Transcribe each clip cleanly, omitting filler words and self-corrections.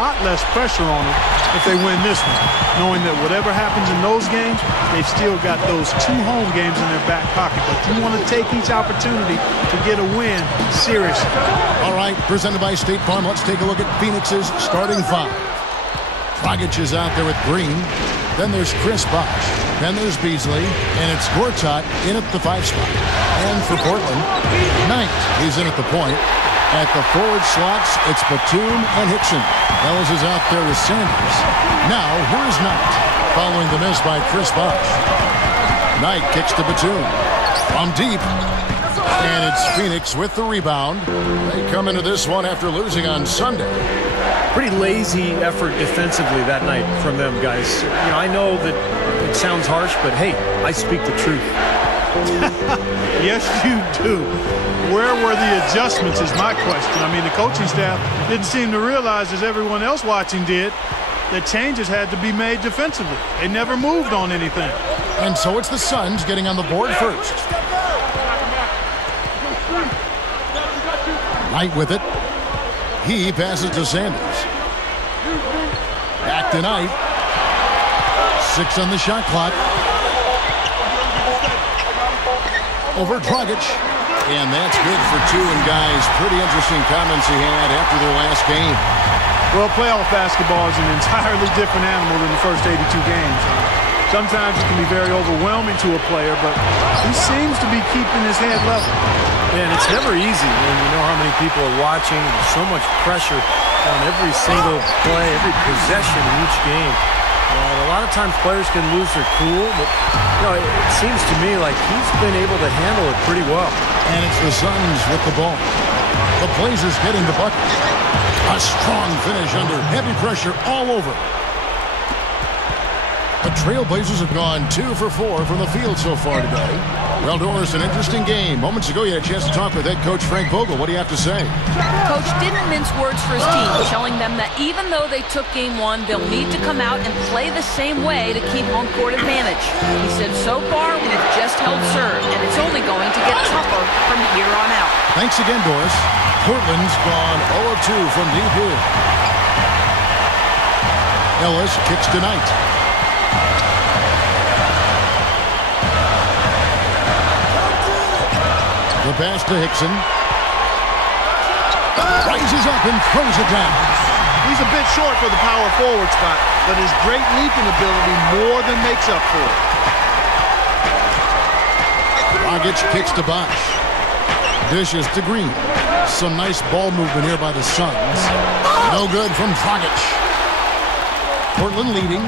lot less pressure on them if they win this one, knowing that whatever happens in those games, they've still got those 2 home games in their back pocket. But you want to take each opportunity to get a win seriously. All right, presented by State Farm, let's take a look at Phoenix's starting 5. Dragic is out there with Green. Then there's Chris Bosh. Then there's Beasley. And it's Gortat in at the 5 spot. And for Portland, Knight is in at the point. At the forward slots, it's Batum and Hickson. Ellis is out there with Sanders. Now, here's Knight, following the miss by Chris Bosh. Knight kicks to Batum. From deep. And it's Phoenix with the rebound. They come into this one after losing on Sunday. Pretty lazy effort defensively that night from them, guys. You know, I know that it sounds harsh, but hey, I speak the truth. Yes, you do. Where were the adjustments is my question. I mean, the coaching staff didn't seem to realize, as everyone else watching did, that changes had to be made defensively. They never moved on anything. And so it's the Suns getting on the board first. Knight with it. He passes to Sanders. Back to Knight. 6 on the shot clock. Over Dragic. And that's good for 2. And guys, pretty interesting comments he had after their last game. Well, playoff basketball is an entirely different animal than the first 82 games. Sometimes it can be very overwhelming to a player, but he seems to be keeping his head level. And it's never easy when you know how many people are watching. There's so much pressure on every single play, every possession in each game. A lot of times players can lose their cool, but you know, it seems to me like he's been able to handle it pretty well. And it's the Suns with the ball. The Blazers getting the bucket. A strong finish under heavy pressure all over. The Trailblazers have gone 2 for 4 from the field so far today. Well, Doris, an interesting game. Moments ago, you had a chance to talk with head coach Frank Vogel. What do you have to say? Coach didn't mince words for his team, showing them that even though they took game 1, they'll need to come out and play the same way to keep home court advantage. He said, so far, we've just held serve, and it's only going to get tougher from here on out. Thanks again, Doris. Portland's gone 0 of 2 from deep here. Ellis kicks to Knight. The pass to Hickson. Rises up and throws it down. He's a bit short for the power forward spot, but his great leaping ability more than makes up for it. Dragic kicks to Bosh. Dishes to Green. Some nice ball movement here by the Suns. No good from Dragic. Portland leading.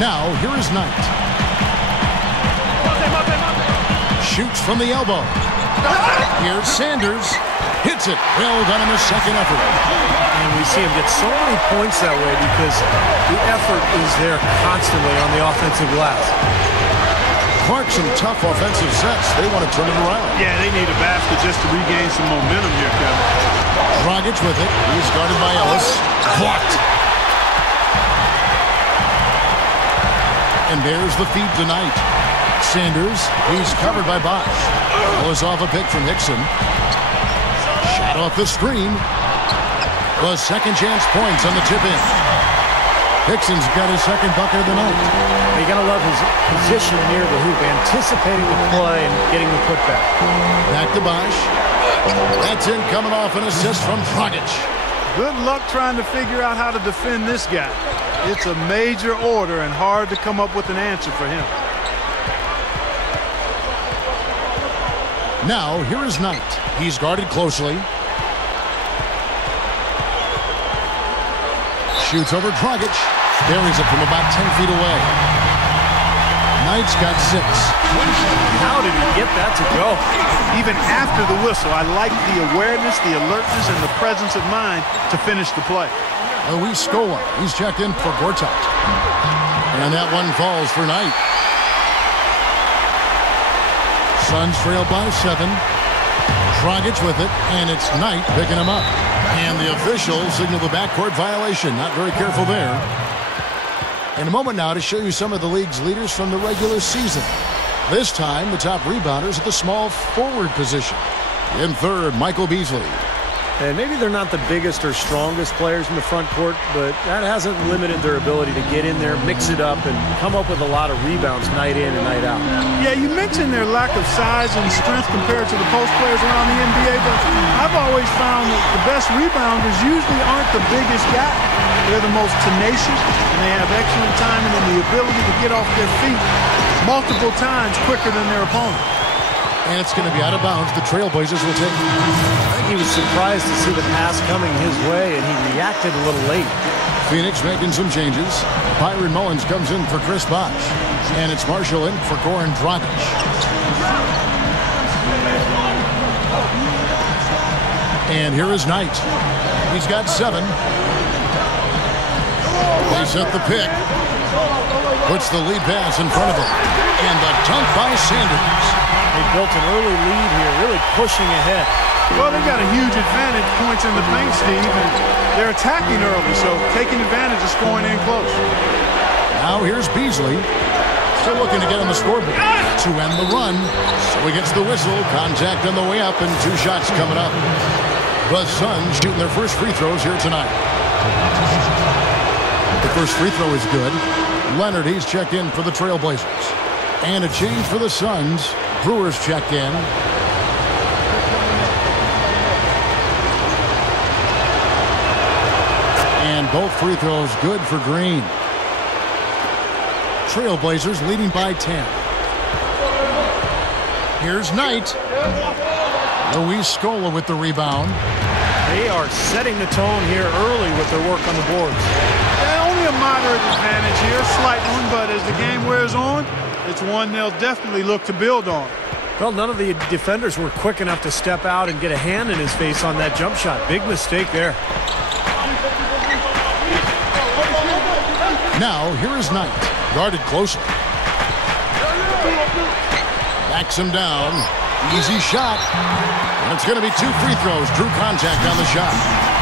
Now, here is Knight. Shoots from the elbow. Here's Sanders. Hits it. Well done in the second effort. And we see him get so many points that way because the effort is there constantly on the offensive glass. Clark, some tough offensive sets. They want to turn it around. Yeah, they need a basket just to regain some momentum here, Kevin. Dragic with it. He's guarded by Ellis. Blocked. And there's the feed tonight. Sanders, he's covered by Bosh. Ellis off a pick from Hickson. Shot off the screen. The second chance points on the tip-in. Hickson's got his second bucket of the night. You gotta love his position near the hoop, anticipating the play and getting the putback. Back to Bosh. That's in, coming off an assist from Dragic. Good luck trying to figure out how to defend this guy. It's a major order and hard to come up with an answer for him. Now, here is Knight. He's guarded closely. Shoots over Dragic. Buries it from about 10 feet away. Knight's got 6. How did he get that to go? Even after the whistle, I like the awareness, the alertness, and the presence of mind to finish the play. Luis Scola, he's checked in for Gortat. And that one falls for Knight. Suns trail by 7. Dragic with it, and it's Knight picking him up. And the officials signal the backcourt violation. Not very careful there. In a moment now to show you some of the league's leaders from the regular season. This time, the top rebounders at the small forward position. In third, Michael Beasley. And maybe they're not the biggest or strongest players in the front court, but that hasn't limited their ability to get in there, mix it up, and come up with a lot of rebounds night in and night out. Yeah, you mentioned their lack of size and strength compared to the post players around the NBA, but I've always found that the best rebounders usually aren't the biggest guy. They're the most tenacious, and they have excellent timing and the ability to get off their feet multiple times quicker than their opponent. And it's going to be out of bounds. The Trailblazers will take it. I think he was surprised to see the pass coming his way, and he reacted a little late. Phoenix making some changes. Byron Mullins comes in for Chris Bosh. And it's Marshall in for Goran Dragic. And here is Knight. He's got 7. They set the pick. Puts the lead pass in front of him. And the dunk by Sanders. They built an early lead here, really pushing ahead. Well, they've got a huge advantage, points in the paint, Steve, and they're attacking early, so taking advantage of scoring in close. Now here's Beasley. Still looking to get on the scoreboard to end the run. So he gets the whistle. Contact on the way up, and 2 shots coming up. The Suns shooting their first free throws here tonight. The first free throw is good. Leonard, he's checked in for the Trailblazers. And a change for the Suns. Brewers checked in. And both free throws good for Green. Trailblazers leading by 10. Here's Knight. Luis Scola with the rebound. They are setting the tone here early with their work on the boards. Yeah, only a moderate advantage here, slight one, but as the game wears on, it's one they'll definitely look to build on. Well, none of the defenders were quick enough to step out and get a hand in his face on that jump shot. Big mistake there. Now, here is Knight. Guarded closely. Backs him down. Easy shot. And it's going to be 2 free throws. Drew contact on the shot.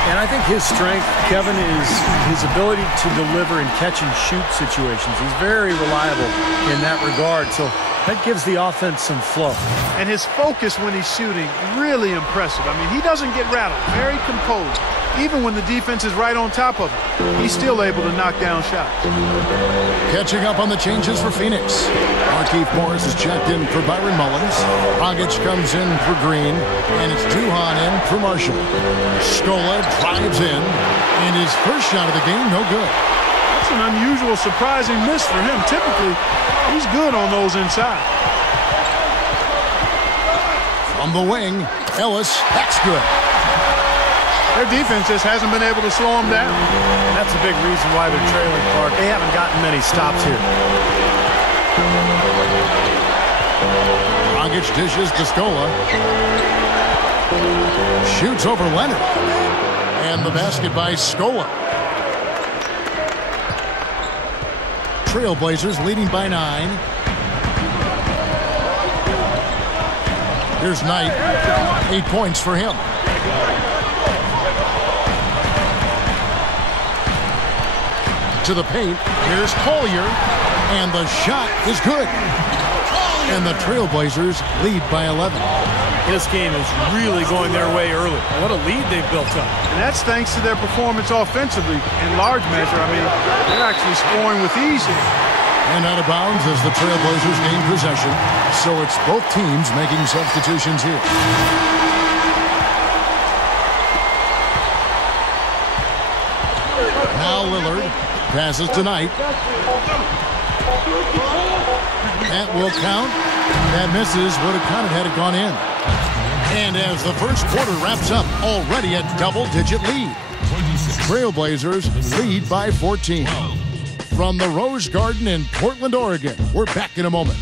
And I think his strength, Kevin, is his ability to deliver in catch-and-shoot situations. He's very reliable in that regard, so that gives the offense some flow. And his focus when he's shooting, really impressive. I mean, he doesn't get rattled, very composed. Even when the defense is right on top of him, he's still able to knock down shots. Catching up on the changes for Phoenix. Markieff Morris is checked in for Byron Mullins. Dragic comes in for Green. And it's Duhan in for Marshall. Scola drives in. And his first shot of the game, no good. That's an unusual, surprising miss for him. Typically, he's good on those inside. From the wing, Ellis, that's good. Their defense just hasn't been able to slow them down. And that's a big reason why they're trailing, Clark. They haven't gotten many stops here. Dragic dishes to Scola. Shoots over Leonard. And the basket by Scola. Trailblazers leading by 9. Here's Knight. 8 points for him. To the paint. Here's Collier. And the shot is good. And the Trailblazers lead by 11. This game is really going their way early. What a lead they've built up. And that's thanks to their performance offensively in large measure. I mean, they're actually scoring with ease here. And out of bounds as the Trailblazers gain possession. So it's both teams making substitutions here. Now Lillard passes to Knight. That will count. That misses. Would have counted had it gone in. And as the first quarter wraps up, already a double-digit lead. Trailblazers lead by 14. From the Rose Garden in Portland, Oregon, we're back in a moment.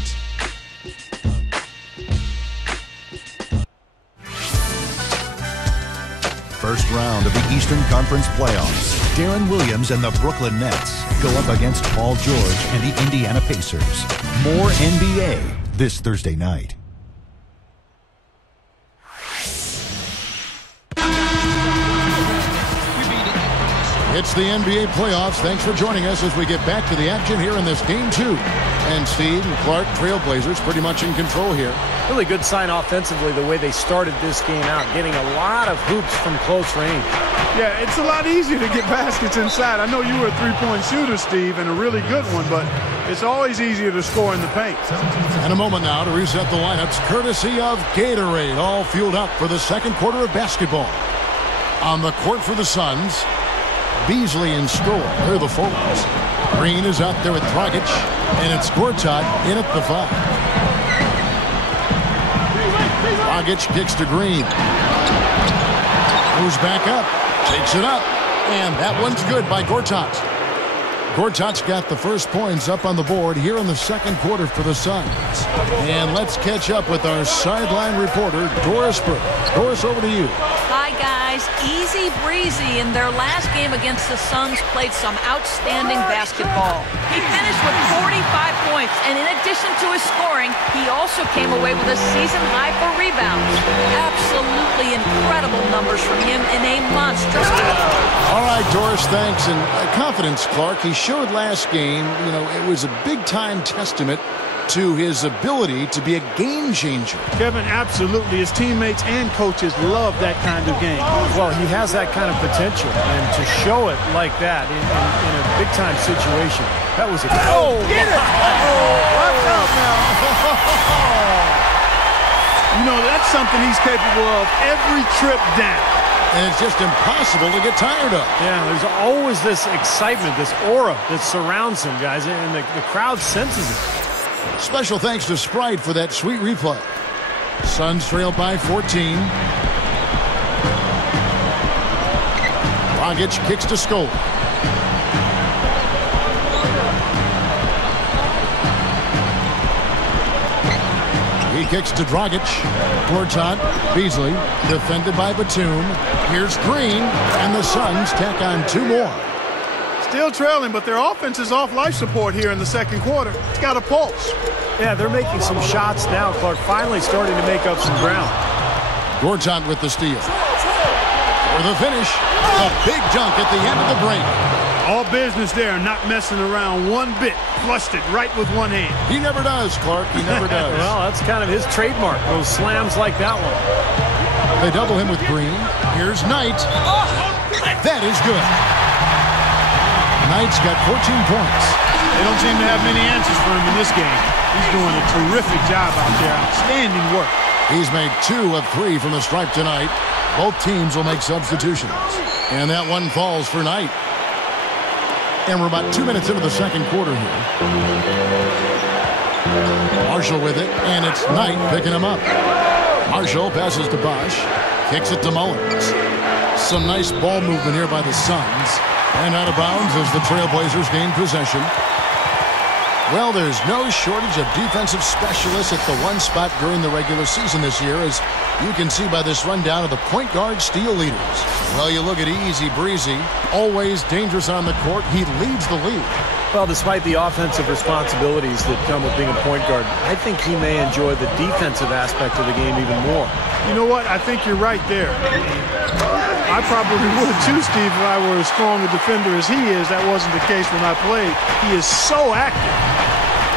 First round of the Eastern Conference playoffs. Darren Williams and the Brooklyn Nets go up against Paul George and the Indiana Pacers. More NBA this Thursday night. It's the NBA playoffs. Thanks for joining us as we get back to the action here in this game 2. And Steve and Clark, Trailblazers pretty much in control here. Really good sign offensively the way they started this game out, getting a lot of hoops from close range. Yeah, it's a lot easier to get baskets inside. I know you were a three-point shooter, Steve, and a really good one, but it's always easier to score in the paint. And a moment now to reset the lineups courtesy of Gatorade, all fueled up for the second quarter of basketball. On the court for the Suns, Beasley and Stoll, they're the forwards. Green is out there with Dragic, and it's Gortat in at the 5. Dragic kicks to Green. Goes back up, takes it up, and that one's good by Gortat. Gortat's got the first points up on the board here in the second quarter for the Suns. And let's catch up with our sideline reporter, Doris Burke. Doris, over to you. Hi, guys. Easy breezy. In their last game against the Suns, played some outstanding basketball. He finished with 45 points, and in addition to his scoring, he also came away with a season high for rebounds. Absolutely incredible numbers from him in a monstrous game. All right, Doris, thanks. And confidence, Clark. He showed last game, it was a big-time testament to his ability to be a game changer. Kevin, absolutely. His teammates and coaches love that kind of game. Well, he has that kind of potential, and to show it like that in a big-time situation, that was a... Oh, get it! Watch out now. That's something he's capable of every trip down. And it's just impossible to get tired of. Yeah, there's always this excitement, this aura that surrounds him, guys, and the crowd senses it. Special thanks to Sprite for that sweet replay. Suns trail by 14. Dragic kicks to Stoll. He kicks to Dragic. Gortat, Beasley, defended by Batum. Here's Green, and the Suns tack on 2 more. Still trailing, but their offense is off life support here in the second quarter. It's got a pulse. Yeah, they're making some shots now, Clark, finally starting to make up some ground. Gortat with the steal. For the finish, a big dunk at the end of the break. All business there, not messing around one bit. Flushed it right with one hand. He never does, Clark. He never does. Well, that's kind of his trademark, those slams like that one. They double him with Green. Here's Knight. That is good. Knight's got 14 points. They don't seem to have many answers for him in this game. He's doing a terrific job out there. Outstanding work. He's made 2 of 3 from the stripe tonight. Both teams will make substitutions. And that one falls for Knight. And we're about 2 minutes into the second quarter here. Marshall with it, and it's Knight picking him up. Marshall passes to Bosch, kicks it to Mullins. Some nice ball movement here by the Suns. And out of bounds as the Trailblazers gain possession. Well, there's no shortage of defensive specialists at the one spot during the regular season this year, as you can see by this rundown of the point guard steal leaders. Well, you look at Easy Breezy, always dangerous on the court. He leads the league. Well, despite the offensive responsibilities that come with being a point guard, I think he may enjoy the defensive aspect of the game even more. You know what? I think you're right there. I probably would too, Steve, if I were as strong a defender as he is. That wasn't the case when I played. He is so active.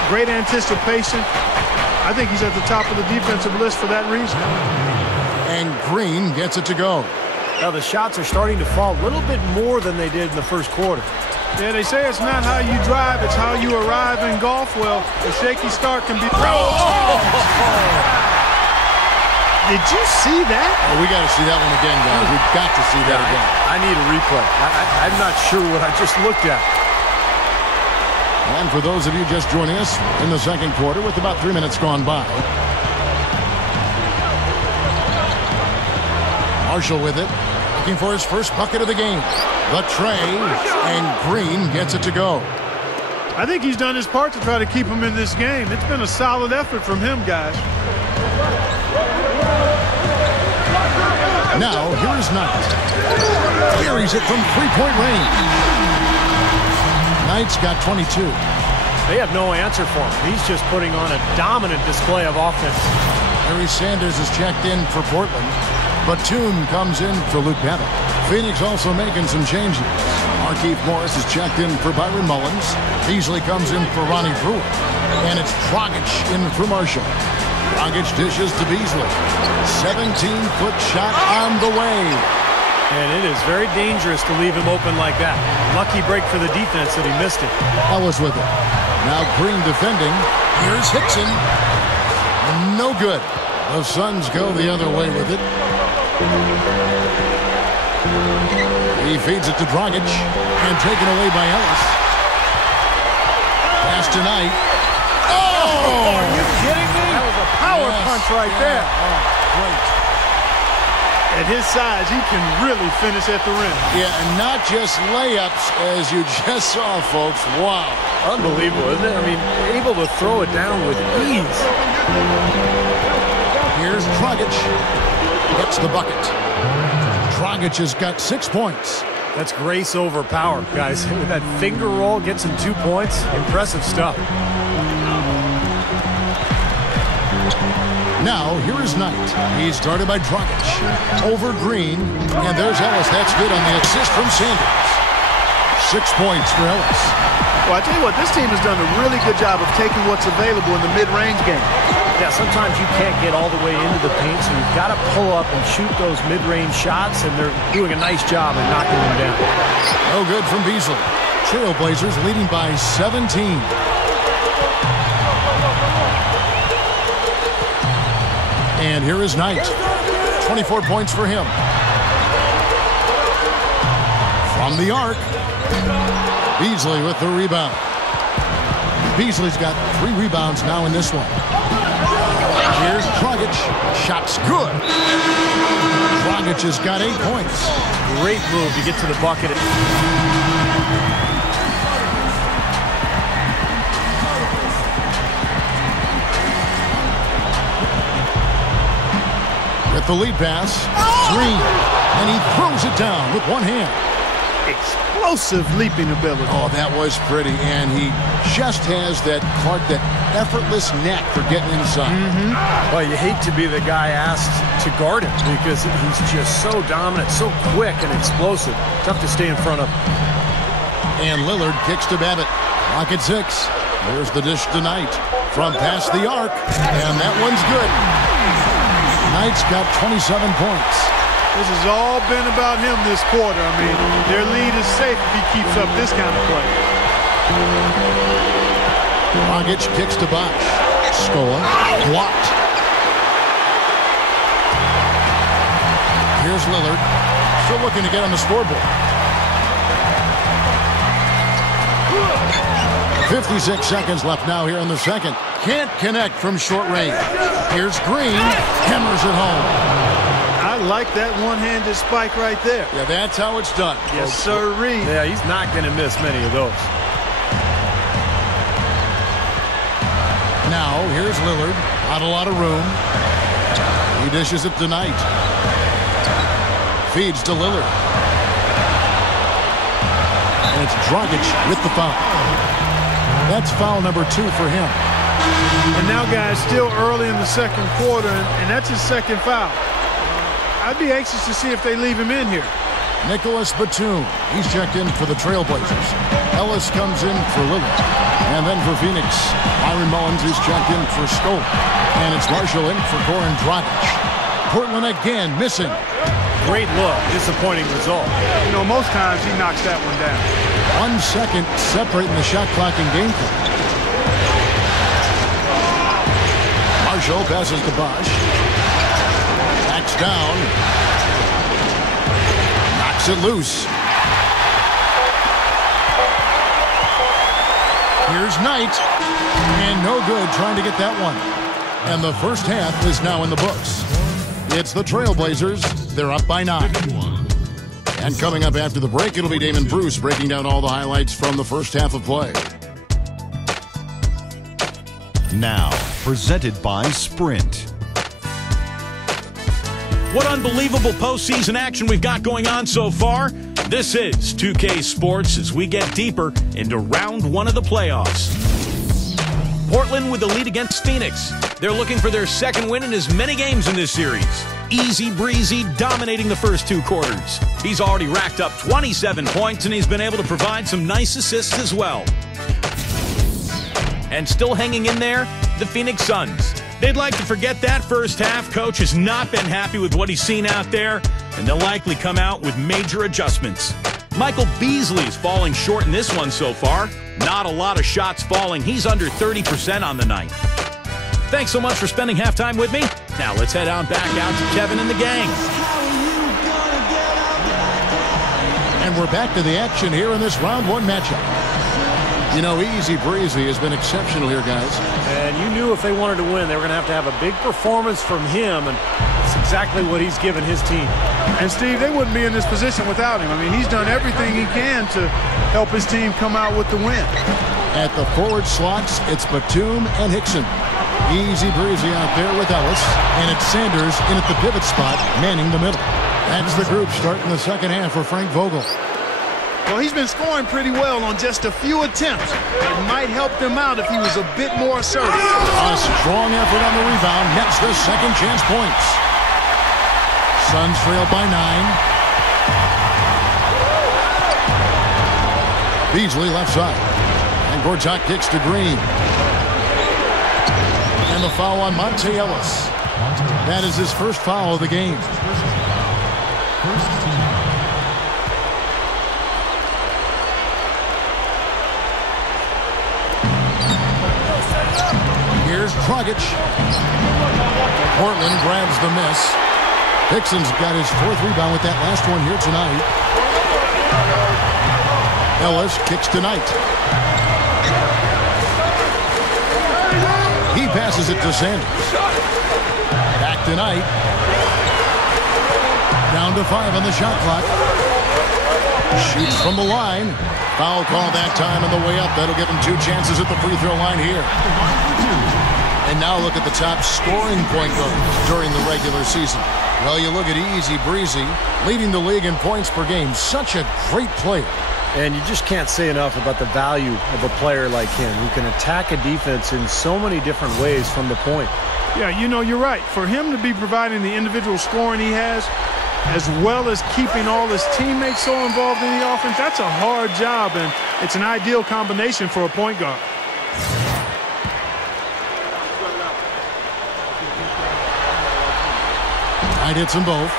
Great anticipation. I think he's at the top of the defensive list for that reason. And Green gets it to go. Now the shots are starting to fall a little bit more than they did in the first quarter. Yeah, they say it's not how you drive, it's how you arrive in golf. Well, a shaky start can be... Did you see that? Oh, we got to see that one again, guys. We've got to see that again. I need a replay. I'm not sure what I just looked at. And for those of you just joining us in the second quarter with about 3 minutes gone by. Marshall with it, looking for his first bucket of the game. The tray, and Green gets it to go. I think he's done his part to try to keep him in this game. It's been a solid effort from him, guys. Now, here's Knight. Carries it from three-point range. Knight's got 22. They have no answer for him. He's just putting on a dominant display of offense. Harry Sanders is checked in for Portland. Batum comes in for Luke Babbitt. Phoenix also making some changes. Markieff Morris is checked in for Byron Mullins. Beasley comes in for Ronnie Brewer. And it's Dragic in for Marshall. Dragic dishes to Beasley. 17-foot shot on the way. And it is very dangerous to leave him open like that. Lucky break for the defense that he missed it. Ellis with it. Now Green defending. Here's Hickson. No good. The Suns go the other way with it. He feeds it to Dragic. And taken away by Ellis. Pass tonight. Oh! Are you kidding me? That was a power punch right there. Oh, great. At his size, he can really finish at the rim. Yeah, and not just layups, as you just saw, folks. Wow. Unbelievable, isn't it? I mean, able to throw it down with ease. Here's Dragic. Gets the bucket. Dragic has got 6 points. That's grace over power, guys. With that finger roll, gets him 2 points. Impressive stuff. Now, here is Knight. He's guarded by Dragic. Over Green. And there's Ellis. That's good on the assist from Sanders. 6 points for Ellis. Well, I tell you what, this team has done a really good job of taking what's available in the mid-range game. Yeah, sometimes you can't get all the way into the paint, so you've got to pull up and shoot those mid-range shots, and they're doing a nice job of knocking them down. No good from Beasley. Trailblazers leading by 17. And here is Knight. 24 points for him. From the arc. Beasley with the rebound. Beasley's got 3 rebounds now in this one. Here's Dragic. Shot's good. Dragic has got 8 points. Great move to get to the bucket. With the lead pass. Green. And he throws it down with one hand. Explosive leaping ability. Oh, that was pretty. And he just has that effortless knack for getting inside. Well, you hate to be the guy asked to guard him because he's just so dominant, so quick and explosive. Tough to stay in front of. And Lillard kicks to Babbitt. Lock at 6. There's the dish to Knight. From past the arc. And that one's good. Knight's got 27 points. This has all been about him this quarter. I mean, their lead is safe if he keeps up this kind of play. Dragic kicks to Bosch. Scola. Blocked. Here's Lillard. Still looking to get on the scoreboard. 56 seconds left now here in the second. Can't connect from short range. Here's Green. Hammers it home. I like that one-handed spike right there. Yeah, that's how it's done. Yes, sirree. Yeah, he's not going to miss many of those. Now, here's Lillard. Not a lot of room. He dishes it to Knight. Feeds to Lillard. And it's Dragic with the foul. That's foul number 2 for him. And now, guys, still early in the second quarter, and that's his second foul. I'd be anxious to see if they leave him in here. Nicholas Batum. He's checked in for the Trailblazers. Ellis comes in for Lillard. And then for Phoenix, Byron Mullins is checked in for Stoll. And it's Marshall in for Goran Dragic. Portland again missing. Great look. Disappointing result. You know, most times he knocks that one down. 1 second separating the shot clock and game clock. Marshall passes to Bosch. Backs down. Knocks it loose. Here's Knight. And no good trying to get that one. And the first half is now in the books. It's the Trailblazers. They're up by 9. And coming up after the break, it'll be Damon Bruce breaking down all the highlights from the first half of play. Now, presented by Sprint. What unbelievable postseason action we've got going on so far. This is 2K Sports as we get deeper into round 1 of the playoffs. Portland Portland with the lead against Phoenix. They're looking for their second win in as many games in this series. Easy breezy, dominating the first 2 quarters. He's already racked up 27 points, and he's been able to provide some nice assists as well. And still hanging in there, the Phoenix Suns. They'd like to forget that first half. Coach has not been happy with what he's seen out there, and they'll likely come out with major adjustments. Michael Beasley is falling short in this one so far. Not a lot of shots falling. He's under 30% on the night. Thanks so much for spending halftime with me. Now let's head on back out to Kevin and the gang. And we're back to the action here in this round 1 matchup. You know, Easy Breezy has been exceptional here, guys. And you knew if they wanted to win, they were going to have a big performance from him, and that's exactly what he's given his team. And, Steve, they wouldn't be in this position without him. I mean, he's done everything he can to help his team come out with the win. At the forward slots, it's Batum and Hickson. Easy Breezy out there with Ellis, and it's Sanders in at the pivot spot, manning the middle. That's the group starting the second half for Frank Vogel. Well, he's been scoring pretty well on just a few attempts. It might help them out if he was a bit more assertive. A strong effort on the rebound nets the second chance points. Suns trail by 9. Beasley left side. And Gortat kicks to Green. And the foul on Monte Ellis. That is his first foul of the game. Here's Dragic. Portland grabs the miss. Hickson's got his 4th rebound with that last one here tonight. Ellis kicks to Knight. He passes it to Sanders. Back to Knight. Down to 5 on the shot clock. Shoots from the line. Foul call that time on the way up. That'll give him 2 chances at the free throw line here. And now look at the top scoring point guards during the regular season. Well, you look at Easy Breezy, leading the league in points per game. Such a great player. And you just can't say enough about the value of a player like him who can attack a defense in so many different ways from the point. Yeah, you know, you're right. For him to be providing the individual scoring he has, as well as keeping all his teammates so involved in the offense, that's a hard job, and it's an ideal combination for a point guard. Knight hits them both.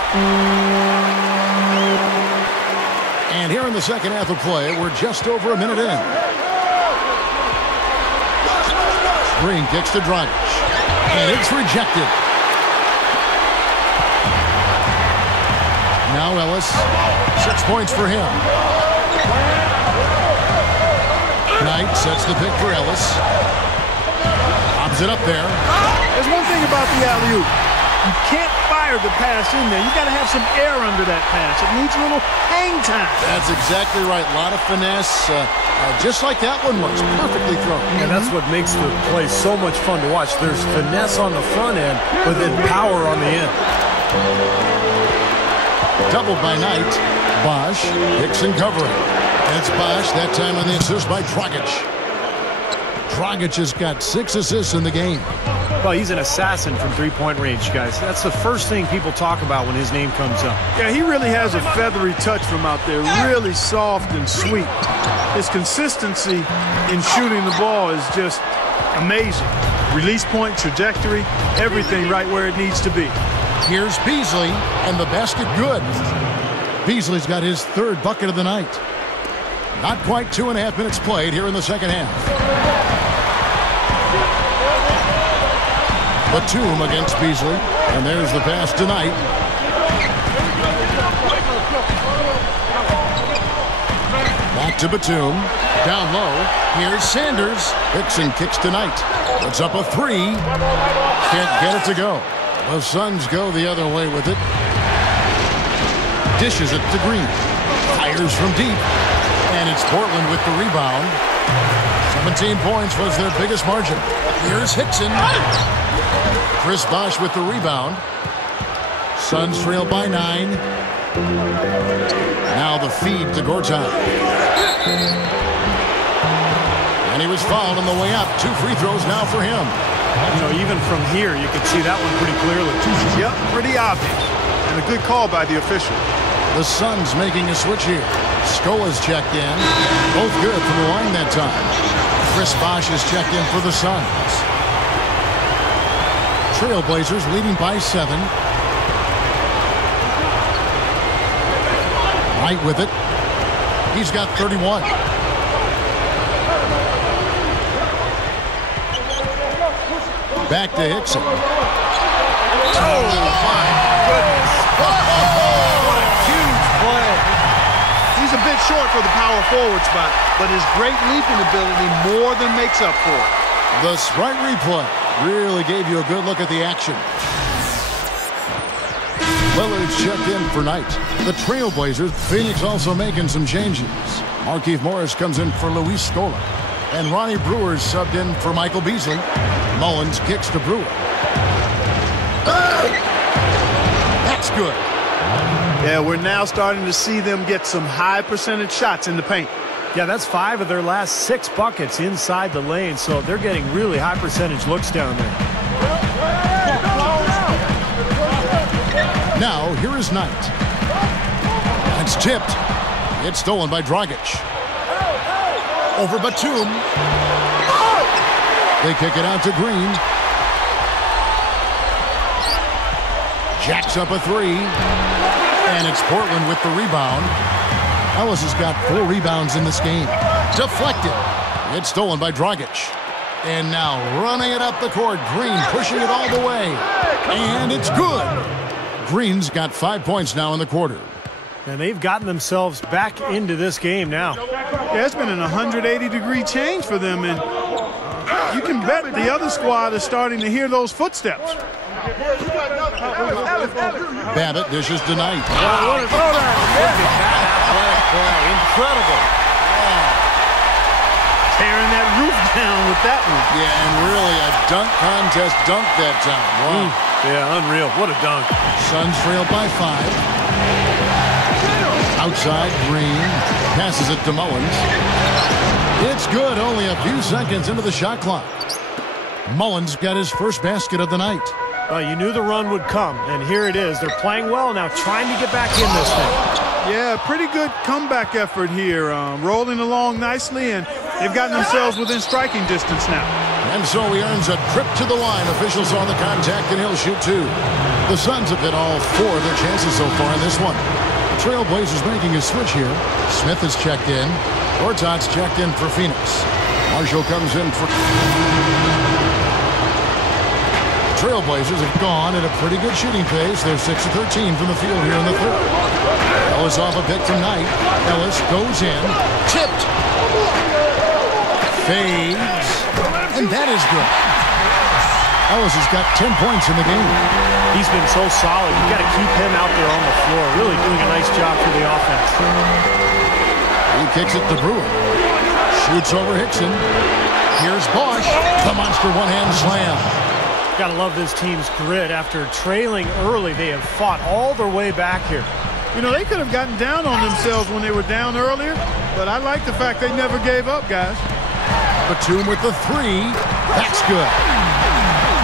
And here in the second half of play, we're just over a minute in. Green kicks to Dragic. And it's rejected. Now Ellis. 6 points for him. Knight sets the pick for Ellis. Lobs it up there. There's one thing about the alley-oop. You can't fire the pass in there. You got to have some air under that pass. It needs a little hang time. That's exactly right. A lot of finesse, just like that one was. Perfectly thrown. And that's what makes the play so much fun to watch. There's finesse on the front end, but then power on the end. Doubled by Knight. Bosch, Hickson covering. And it's Bosch, that time on the assist by Dragic. Dragic has got 6 assists in the game. Well, he's an assassin from three-point range, guys. That's the first thing people talk about when his name comes up. Yeah, he really has a feathery touch from out there, really soft and sweet. His consistency in shooting the ball is just amazing. Release point, trajectory, everything right where it needs to be. Here's Beasley, and the basket good. Beasley's got his 3rd bucket of the night. Not quite 2.5 minutes played here in the second half. Batum against Beasley, and there's the pass to Knight. Back to Batum, down low. Here's Sanders. Hickson kicks to Knight. Puts up a 3. Can't get it to go. The Suns go the other way with it. Dishes it to Green. Fires from deep, and it's Portland with the rebound. 17 points was their biggest margin. Here's Hickson. Chris Bosh with the rebound. Suns trail by 9. Now the feed to Gortat. And he was fouled on the way up. 2 free throws now for him. You know, even from here, you could see that one pretty clearly. Yep, pretty obvious. And a good call by the official. The Suns making a switch here. Skola's checked in. Both good from the line that time. Chris Bosh is checked in for the Suns. Trailblazers leading by 7. Right with it. He's got 31. Back to Hickson. Oh, my goodness. What a huge play. He's a bit short for the power forward spot, but his great leaping ability more than makes up for it. The Sprite replay really gave you a good look at the action. Lillard's checked in for Knight. The Trailblazers. Phoenix also making some changes. Markieff Morris comes in for Luis Scola. And Ronnie Brewer's subbed in for Michael Beasley. Mullins kicks to Brewer. That's good. Yeah, we're now starting to see them get some high percentage shots in the paint. Yeah, that's 5 of their last 6 buckets inside the lane, so they're getting really high percentage looks down there. Now, here is Knight. It's tipped. It's stolen by Dragic. Over Batum. They kick it out to Green. Jacks up a 3. And it's Portland with the rebound. Ellis has got 4 rebounds in this game. Deflected. It's stolen by Dragic. And now running it up the court. Green pushing it all the way. And it's good. Green's got 5 points now in the quarter. And they've gotten themselves back into this game now. Yeah, it's been an 180-degree change for them, and you can bet the other squad is starting to hear those footsteps. Babbitt dishes to Knight. What a play. Incredible. Tearing that roof down with that one. Yeah, and really a dunk contest dunk that time. Wow. Yeah, unreal. What a dunk. Suns trail by 5. Outside, Green passes it to Mullins. It's good, only a few seconds into the shot clock. Mullins got his first basket of the night. Well, you knew the run would come, and here it is. They're playing well now, trying to get back in this thing. Yeah, pretty good comeback effort here. Rolling along nicely, and they've gotten themselves within striking distance now. And so he earns a trip to the line. Officials on the contact, and he'll shoot 2. The Suns have hit all 4 of their chances so far in this one. The Trailblazers making a switch here. Smith is checked in. Gortat's checked in for Phoenix. Marshall comes in for... Trailblazers have gone at a pretty good shooting pace. They're 6 of 13 from the field here in the third. Ellis off a pick from Knight. Ellis goes in. Tipped. Fades. And that is good. Ellis has got 10 points in the game. He's been so solid. You've got to keep him out there on the floor. Really doing a nice job for the offense. He kicks it to Brewer. Shoots over Hickson. Here's Bosh. The monster one-hand slam. Got to love this team's grit. After trailing early, they have fought all their way back here. You know, they could have gotten down on themselves when they were down earlier, but I like the fact they never gave up, guys. Batum with the 3. That's good.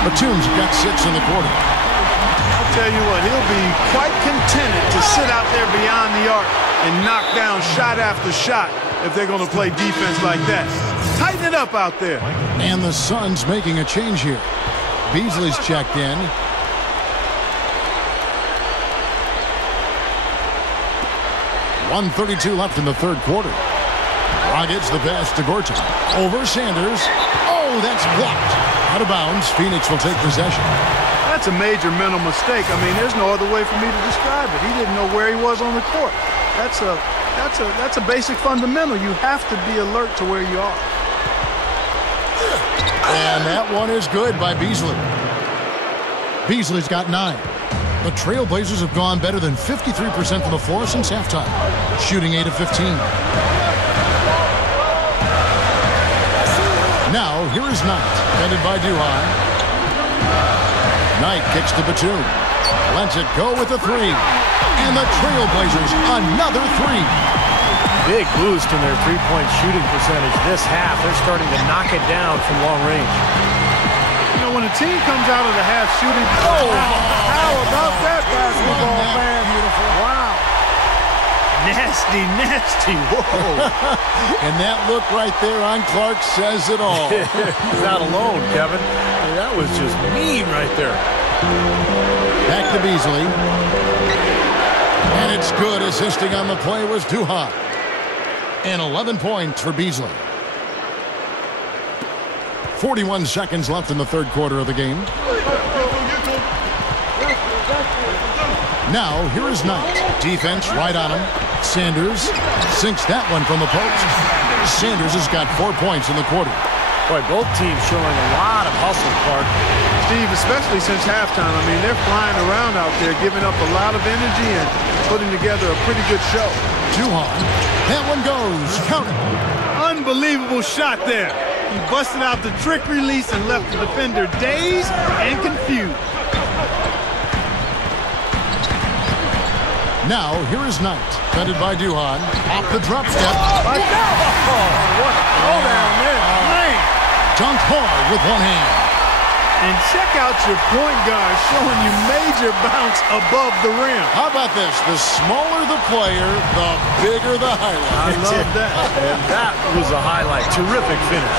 Batum's got 6 in the quarter. I'll tell you what, he'll be quite contented to sit out there beyond the arc and knock down shot after shot if they're going to play defense like that. Tighten it up out there. And the Suns making a change here. Beasley's checked in. .132 left in the third quarter. Dragic the pass to Gortat. Over Sanders. Oh, that's blocked. Out of bounds. Phoenix will take possession. That's a major mental mistake. I mean, there's no other way for me to describe it. He didn't know where he was on the court. That's a basic fundamental. You have to be alert to where you are. And that one is good by Beasley. Beasley's got 9. The Trailblazers have gone better than 53% from the floor since halftime, shooting 8 of 15. Now, here is Knight, headed by Duhon. Knight kicks to Batum. Lets it go with the 3. And the Trailblazers, another 3. big boost in their three-point shooting percentage this half. They're starting to knock it down from long range. You know, when a team comes out of the half shooting, how about that basketball, man? Beautiful. Wow. Nasty, nasty. Whoa. And that look right there on Clark says it all. He's not alone, Kevin. That was just mean right there. Back to Beasley. And it's good. Assisting on the play was Duhan. And 11 points for Beasley. 41 seconds left in the third quarter of the game. Now, here is Knight. Defense right on him. Sanders sinks that one from the post. Sanders has got 4 points in the quarter. Boy, both teams showing a lot of hustle, Clark. Steve, especially since halftime. I mean, they're flying around out there, giving up a lot of energy and putting together a pretty good show. Duhan. That one goes. Count it. Unbelievable shot there. He busted out the trick release and left the defender dazed and confused. Now, here is Knight. Defended by Duhan. Off the drop step. What a throw down there. Man. Dunked hard with one hand. And check out your point guard showing you major bounce above the rim. How about this? The smaller the player, the bigger the highlight. I love that. And that was a highlight. Terrific finish.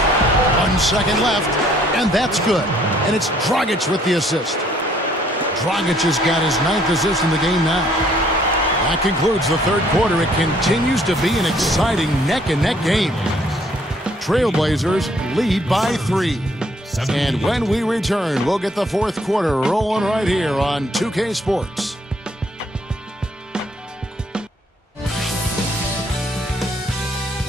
1 second left, and that's good. And it's Dragic with the assist. Dragic has got his 9th assist in the game now. That concludes the third quarter. It continues to be an exciting neck-and-neck game. Trailblazers lead by 3. And when we return, we'll get the fourth quarter rolling right here on 2K Sports.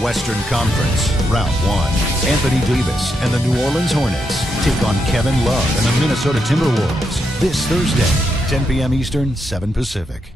Western Conference, Round 1. Anthony Davis and the New Orleans Hornets take on Kevin Love and the Minnesota Timberwolves this Thursday, 10 p.m. Eastern, 7 Pacific.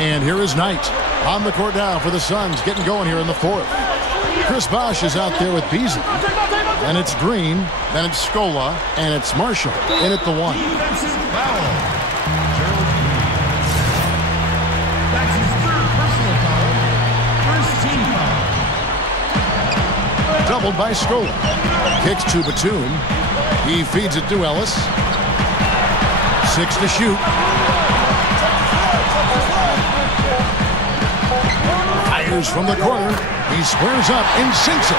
And here is Knight on the court now for the Suns, getting going here in the fourth. Chris Bosh is out there with Beasley. And it's Green, then it's Scola, and it's Marshall in at the 1. That's his 3rd personal foul. First team foul. Doubled by Scola. Kicks to Batum. He feeds it to Ellis. 6 to shoot. Fires from the corner. He squares up and sinks it.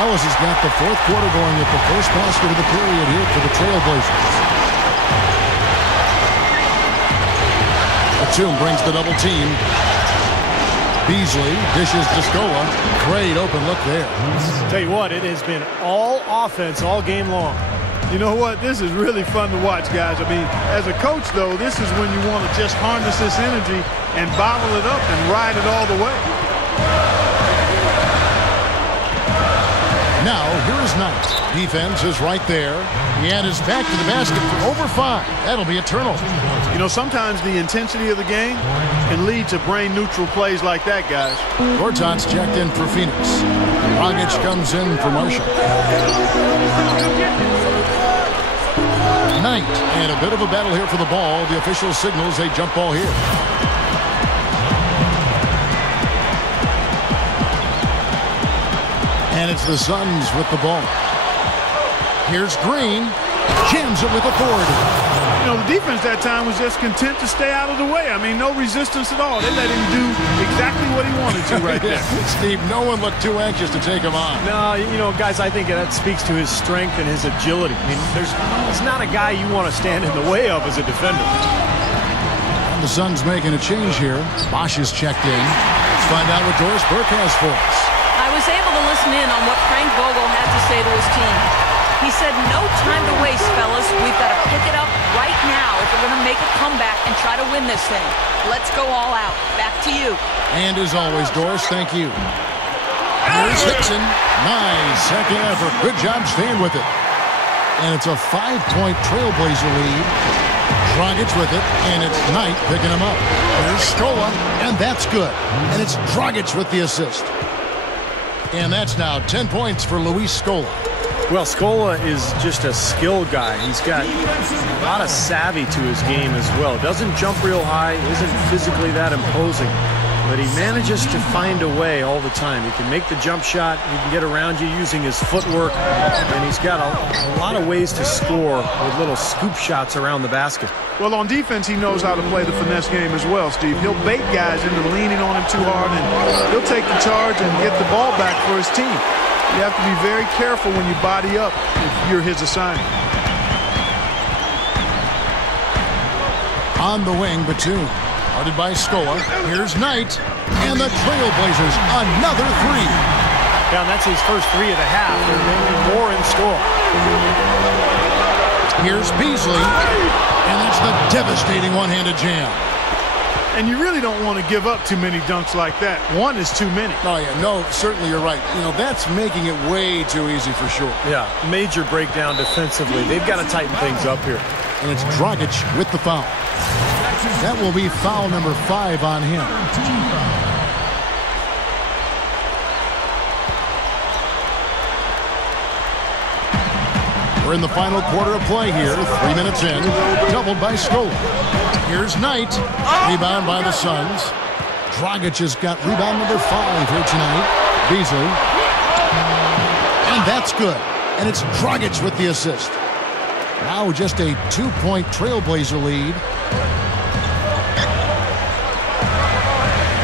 Ellis has got the fourth quarter going with the first basket of the period here for the Trailblazers. Batum brings the double team. Beasley dishes to Scola. Great open look there. Tell you what, it has been all offense all game long. You know what? This is really fun to watch, guys. I mean, as a coach, though, this is when you want to just harness this energy and bottle it up and ride it all the way. Now, here is Knight. Defense is right there. And is back to the basket for over 5. That'll be a turnover. You know, sometimes the intensity of the game can lead to brain-neutral plays like that, guys. Gortat's checked in for Phoenix. Dragic comes in for Marshall. Knight, and a bit of a battle here for the ball. The official signals a jump ball here. And it's the Suns with the ball. Here's Green. Jams it with authority. You know, the defense that time was just content to stay out of the way. I mean, no resistance at all. They let him do exactly what he wanted to right there. Steve, no one looked too anxious to take him on. No, you know, guys, I think that speaks to his strength and his agility. I mean, it's not a guy you want to stand in the way of as a defender. And the Suns making a change here. Bosh is checked in. Let's find out what Doris Burke has for us. I was able to listen in on what Frank Vogel had to say to his team. He said, no time to waste, fellas. We've got to pick it up right now if we're going to make a comeback and try to win this thing. Let's go all out. Back to you. And as always, Doris, thank you. Here's Hickson. Nice second effort. Good job staying with it. And it's a 5-point Trailblazer lead. Dragic with it, and it's Knight picking him up. There's Scola, and that's good. And it's Dragic with the assist. And that's now 10 points for Luis Scola. Well, Scola is just a skill guy. He's got a lot of savvy to his game as well. Doesn't jump real high, isn't physically that imposing, but he manages to find a way all the time. He can make the jump shot, he can get around you using his footwork, and he's got a lot of ways to score with little scoop shots around the basket. Well, on defense, he knows how to play the finesse game as well, Steve. He'll bait guys into leaning on him too hard, and he'll take the charge and get the ball back for his team. You have to be very careful when you body up if you're his assignment. On the wing, Batum. Guarded by Scola. Here's Knight. And the Trailblazers, another three. Yeah, and that's his first three of the half. There may be more in store. Here's Beasley. And that's the devastating one-handed jam. And you really don't want to give up too many dunks like that. One is too many. Oh, yeah, no, certainly you're right. You know, that's making it way too easy for sure. Yeah, major breakdown defensively. They've got to tighten things up here. And it's Dragic with the foul. That will be foul number 5 on him. We're in the final quarter of play here. 3 minutes in. Doubled by Scola. Here's Knight. Rebound by the Suns. Dragic has got rebound number 5 here tonight. Beasley. And that's good. And it's Dragic with the assist. Now just a 2-point Trailblazer lead.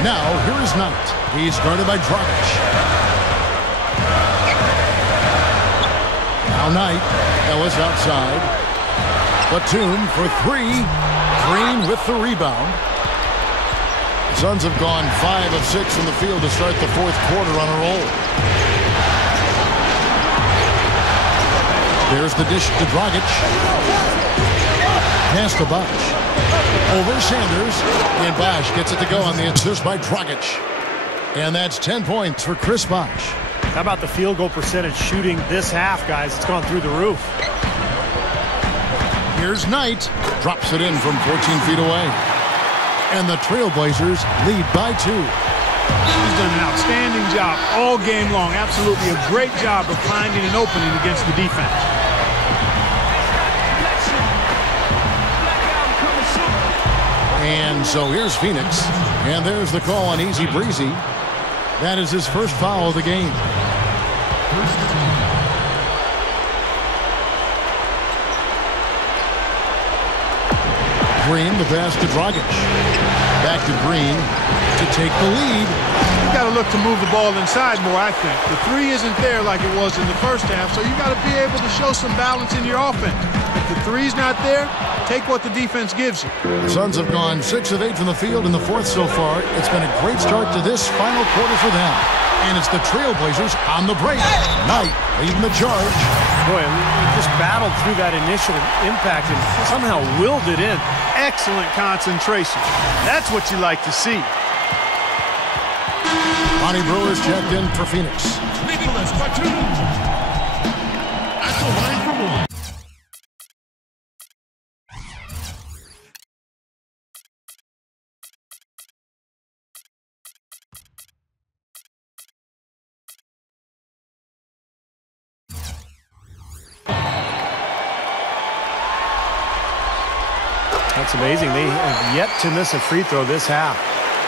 Now here is Knight. He's guarded by Dragic. Now Knight. Ellis outside. Batum for 3. Green with the rebound. The Suns have gone 5 of 6 from the field to start the fourth quarter on a roll. There's the dish to Dragic. Pass to Bosh. Over Sanders. And Bosh gets it to go on the assist by Dragic. And that's 10 points for Chris Bosh. How about the field goal percentage shooting this half, guys? It's gone through the roof. Here's Knight. Drops it in from 14 feet away. And the Trailblazers lead by 2. He's done an outstanding job all game long. Absolutely a great job of finding an opening against the defense. And so here's Phoenix. And there's the call on Easy Breezy. That is his first foul of the game. Green, the pass to Dragic. Back to Green to take the lead. You've got to look to move the ball inside more, I think. The 3 isn't there like it was in the first half, so you've got to be able to show some balance in your offense. If the 3's not there, take what the defense gives you. The Suns have gone 6 of 8 from the field in the fourth so far. It's been a great start to this final quarter for them. And it's the Trailblazers on the break. Knight leading the charge. Boy, we just battled through that initial impact and somehow willed it in. Excellent concentration. That's what you like to see. Lonnie Brewer's checked in for Phoenix. Nicholas Batum at the line for one. That's amazing. They have yet to miss a free throw this half.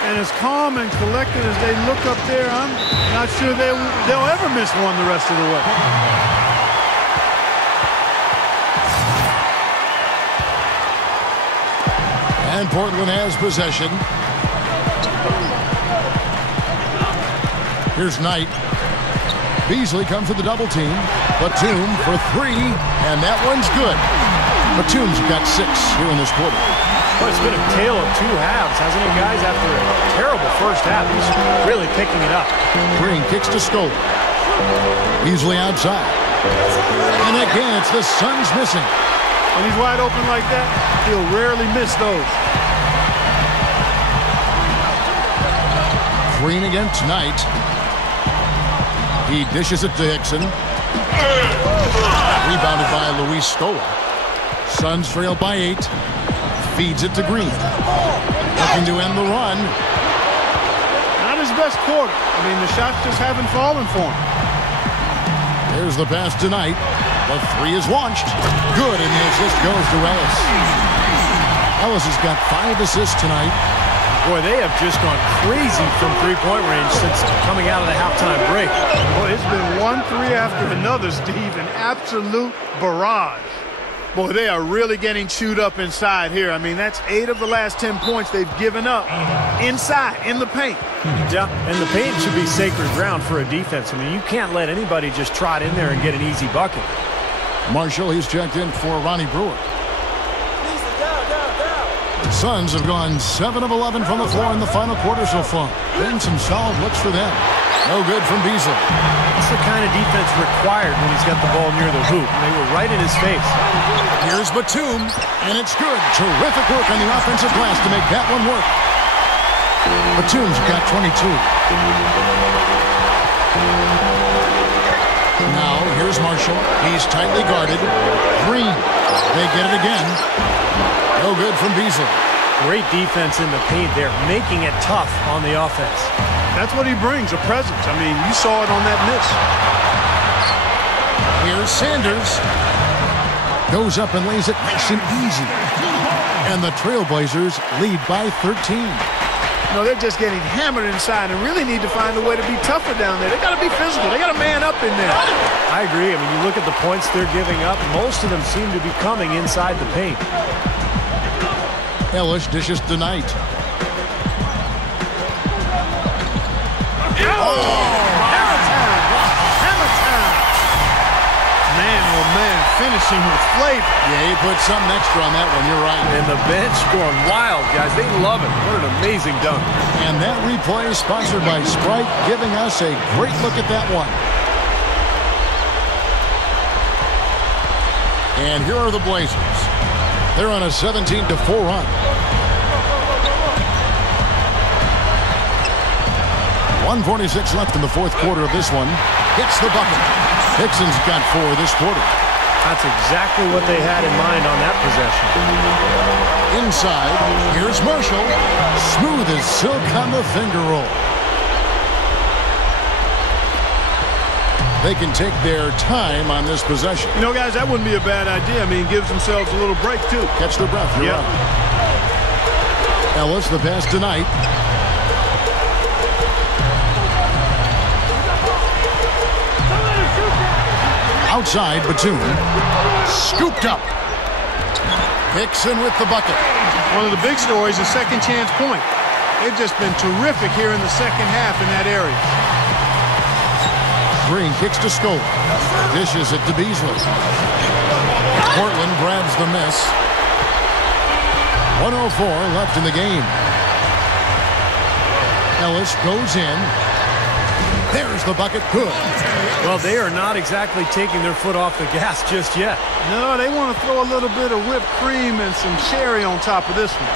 And as calm and collected as they look up there, I'm not sure they'll ever miss one the rest of the way. And Portland has possession. Here's Knight. Beasley comes with the double team. Batum for 3, and that one's good. Batum's got 6 here in this quarter. Well, it's been a tale of 2 halves, hasn't it, guys? After a terrible first half, he's really picking it up. Green kicks to Scola. Beasley outside. And again, it's the Suns missing. When he's wide open like that, he'll rarely miss those. Green against Knight. He dishes it to Hickson. Rebounded by Luis Scola. Suns trail by 8. Feeds it to Green. Looking to end the run. Not his best quarter. I mean, the shots just haven't fallen for him. There's the pass tonight. The three is launched. Good, and the assist goes to Ellis. Ellis has got 5 assists tonight. Boy, they have just gone crazy from three-point range since coming out of the halftime break. Boy, it's been 1 3 after another, Steve. An absolute barrage. Boy, they are really getting chewed up inside here. I mean, that's 8 of the last 10 points they've given up inside, in the paint. Yeah, and the paint should be sacred ground for a defense. I mean, you can't let anybody just trot in there and get an easy bucket. Marshall, he's checked in for Ronnie Brewer. The Suns have gone 7 of 11 from the floor in the final quarter so far. Been some solid looks for them. No good from Beasley. That's the kind of defense required when he's got the ball near the hoop. They were right in his face. Here's Batum, and it's good. Terrific work on the offensive glass to make that one work. Batum's got 22. Now, here's Marshall. He's tightly guarded. Green. They get it again. No good from Beasley. Great defense in the paint there, making it tough on the offense. That's what he brings, a presence. I mean, you saw it on that miss. Here's Sanders. Goes up and lays it nice and easy. And the Trailblazers lead by 13. You know, they're just getting hammered inside and really need to find a way to be tougher down there. They got to be physical. They got to man up in there. I agree. I mean, you look at the points they're giving up, most of them seem to be coming inside the paint. Ellis dishes tonight. Hammer time. Man, oh man, finishing with flavor. Yeah, he put something extra on that one. You're right. And the bench going wild, guys. They love it. What an amazing dunk. And that replay is sponsored by Sprite, giving us a great look at that one. And here are the Blazers. They're on a 17-4 run. 1:46 left in the fourth quarter of this one. Hits the bucket. Hickson's got 4 this quarter. That's exactly what they had in mind on that possession. Inside, here's Marshall. Smooth as silk on the finger roll. They can take their time on this possession. You know, guys, that wouldn't be a bad idea. I mean, gives themselves a little break, too. Catch their breath. You're right. Ellis, the pass tonight. Outside, Batum. Scooped up. Hickson with the bucket. One of the big stories is second chance point. They've just been terrific here in the second half in that area. Green kicks to Scola. Dishes it to Beasley. Portland grabs the miss. 1:04 left in the game. Ellis goes in. There's the bucket. Good. Well, they are not exactly taking their foot off the gas just yet. No, they want to throw a little bit of whipped cream and some cherry on top of this one.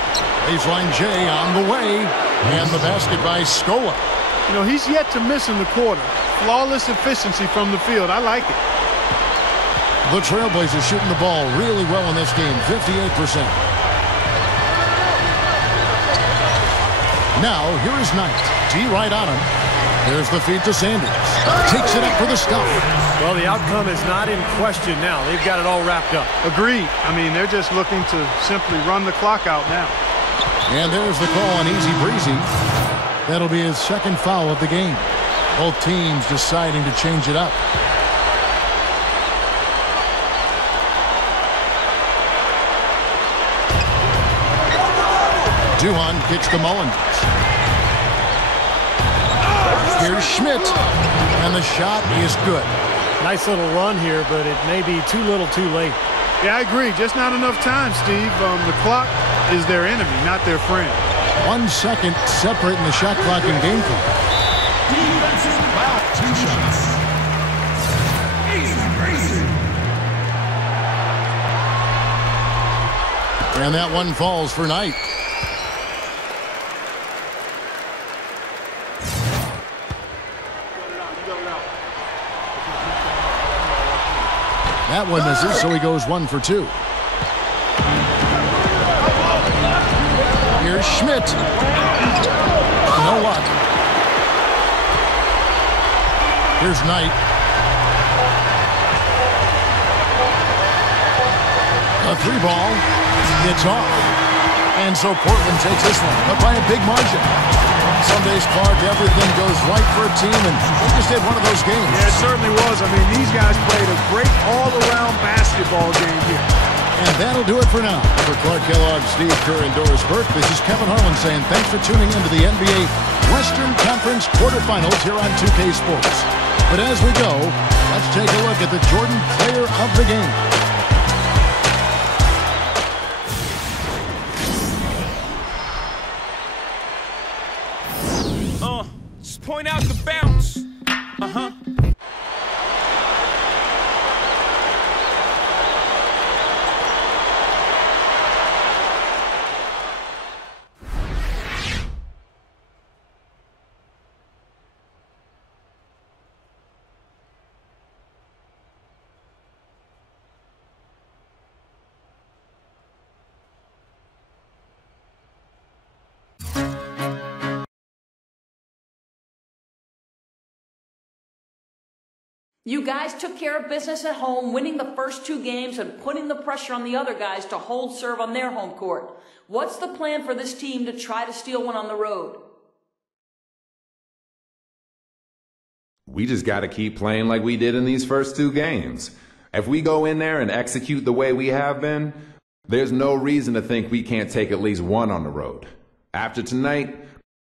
Baseline J on the way. And the basket by Scola. You know, he's yet to miss in the quarter. Flawless efficiency from the field. I like it. The Trailblazers shooting the ball really well in this game, 58%. Now, here is Knight. D right on him. There's the feed to Sanders. Takes it up for the stuff. Well, the outcome is not in question now. They've got it all wrapped up. Agreed. I mean, they're just looking to simply run the clock out now. And there's the call on Easy Breezy. That'll be his second foul of the game. Both teams deciding to change it up. Duhan kicks to Mullins. Here's Schmidt, and the shot is good. Nice little run here, but it may be too little too late. Yeah, I agree. Just not enough time, Steve. The clock is their enemy, not their friend. 1 second separating the shot clock and game clock. Defensive foul. 2 shots. Easy breezy. And that one falls for Knight. That one misses, so he goes 1 for 2. Here's Schmidt. No luck. Here's Knight. A 3-ball. It's off. And so Portland takes this one, but by a big margin. Some days, Clark, everything goes right for a team, and they just had one of those games. Yeah, it certainly was. I mean, these guys played a great all-around basketball game here. And that'll do it for now. For Clark Kellogg, Steve Kerr, and Doris Burke, this is Kevin Harlan saying thanks for tuning into the NBA Western Conference quarterfinals here on 2K Sports. But as we go, let's take a look at the Jordan Player of the Game. Just point out the bounce. Uh-huh. You guys took care of business at home, winning the first 2 games and putting the pressure on the other guys to hold serve on their home court. What's the plan for this team to try to steal one on the road? We just got to keep playing like we did in these first 2 games. If we go in there and execute the way we have been, there's no reason to think we can't take at least 1 on the road. After tonight,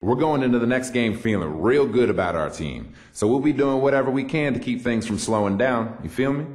we're going into the next game feeling real good about our team. So we'll be doing whatever we can to keep things from slowing down. You feel me?